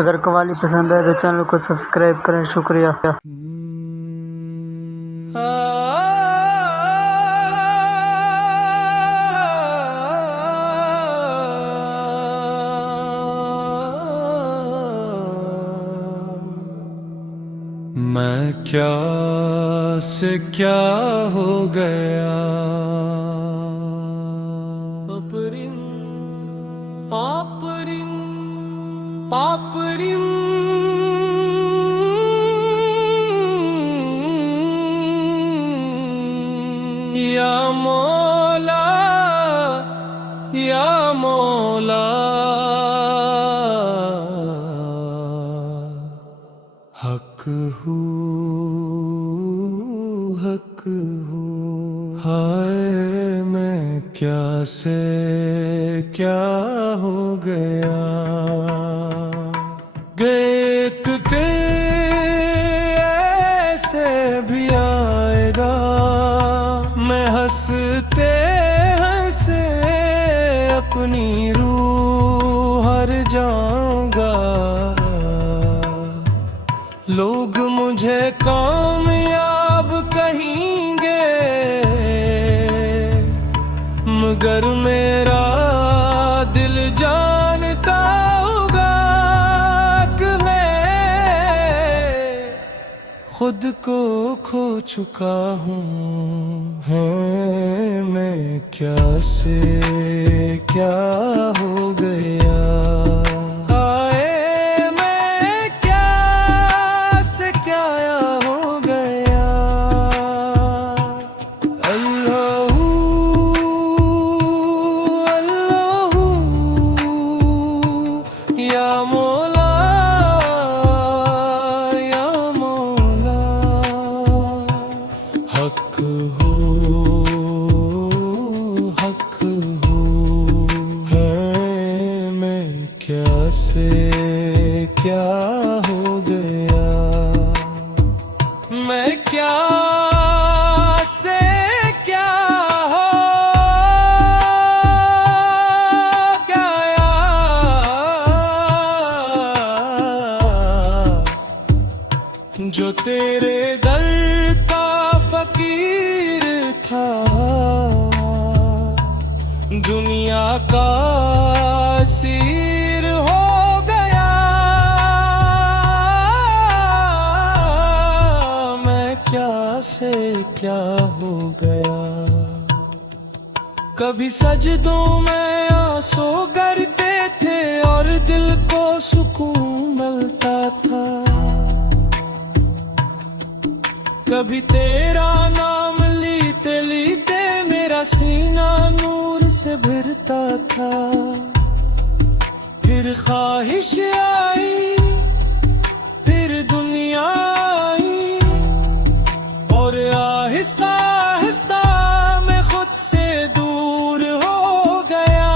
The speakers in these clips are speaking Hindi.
अगर कव्वाली पसंद आए तो चैनल को सब्सक्राइब करें। शुक्रिया। मैं क्या से क्या हो गया, पपरिम पापरिम पापरिम या मौला या मौला, हक हूँ हाय मैं क्या से क्या हो गया। एक दिन ऐसे भी आएगा, मैं हंसते हंसे अपनी रूह हर जाऊंगा। लोग मुझे कामयाब कहेंगे, मगर मेरा दिल जानता होगा कि मैं खुद को खो चुका हूँ। है मैं क्या से क्या हो गया। क्या हो गया। मैं क्या से क्या हो गया। जो तेरे दर का फकीर था, दुनिया का असीर हो गया। मैं क्या से क्या हो गया। कभी सजदों में आंसू गिरते थे और दिल को सुकून मिलता था। कभी तेरा नाम लीते लीते मेरा सीना नूर से भरता था। फिर ख्वाहिश आई, फिर दुनिया आई, और आहिस्ता आहिस्ता मैं खुद से दूर हो गया।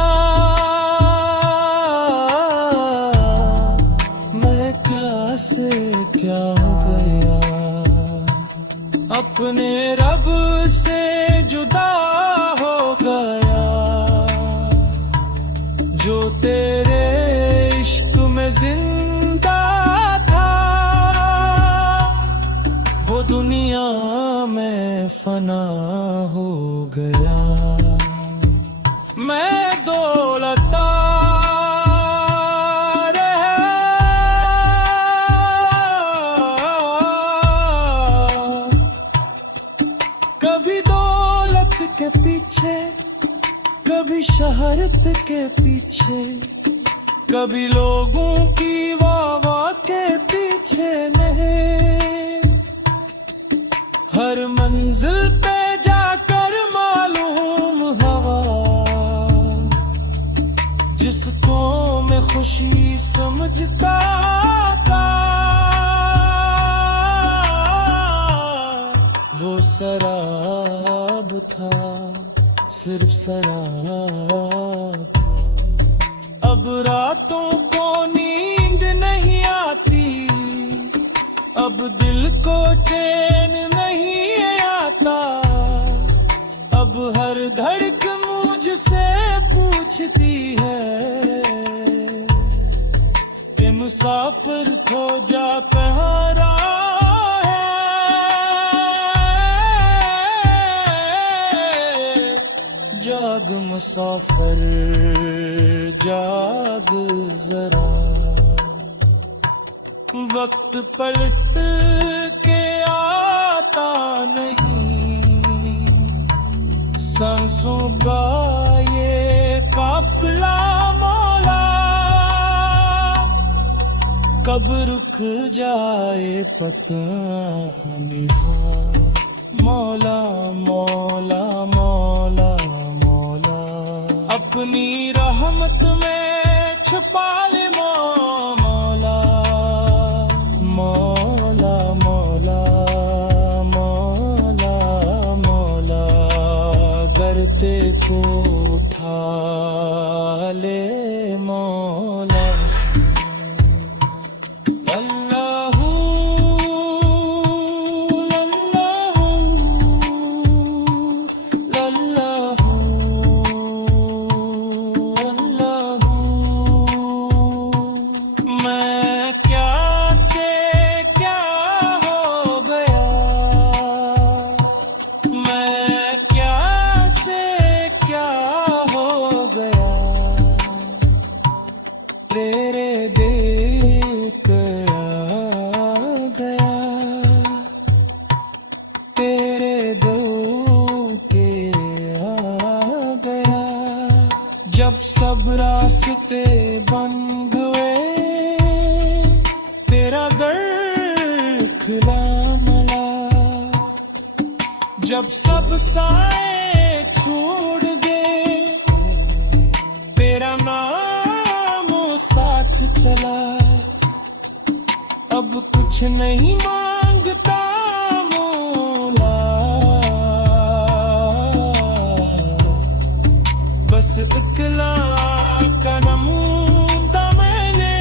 मैं क्या से क्या हो गया। अपने रब से जुदा हो गया। जो तेरे इश्क में जिंदा था, वो दुनिया में फना हो गया। मैं दौलत कभी दौलत के पीछे, कभी शहरत के पीछे, कभी लोगों की वाह के पीछे नहीं। हर मंजिल पे जाकर मालूम हवा, जिसको मैं खुशी समझता था, वो शराब था, सिर्फ शराब। अब रातों को नींद नहीं आती, अब दिल को चैन नहीं आता। अब हर धड़क मुझसे पूछती है कि मुसाफिर खो जा कहाँ है। जाग मुसाफिर जाग जरा, वक्त पलट के आता नहीं। सांसों का ये काफिला मौला, कब रुक जाए पता नहीं। मौला मौला मौला मौला, अपनी रहमत में छुपा ले मौला। मौला मौला मौला मौला, गर्ते को उठा ले मौला। अल्लाहू अल्लाहू अल्लाहू अल्लाहू, मैं क्या से क्या हो गया, मैं क्या से क्या हो गया। तेरे देख आ गया, तेरे दो के आ गया। जब सब रास्ते बंद हुए, तेरा दर खुला मला। जब सब साए छोड़ गए, तेरा नाम साथ चला। अब कुछ नहीं मांगता मौला, बस इकला का नमूना मैंने,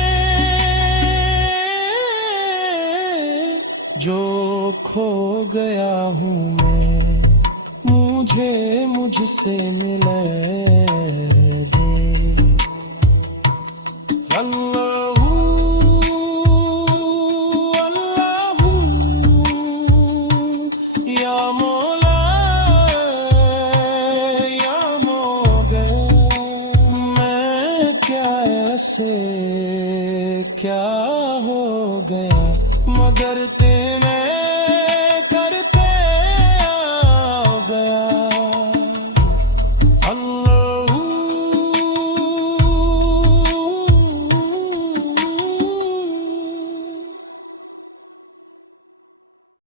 जो खो गया हूँ मैं, मुझे मुझसे मिले दे। अल्लाहू अल्लाहू या मौला या मौला, मैं क्या ऐसे क्या हो गया, मगर तेरे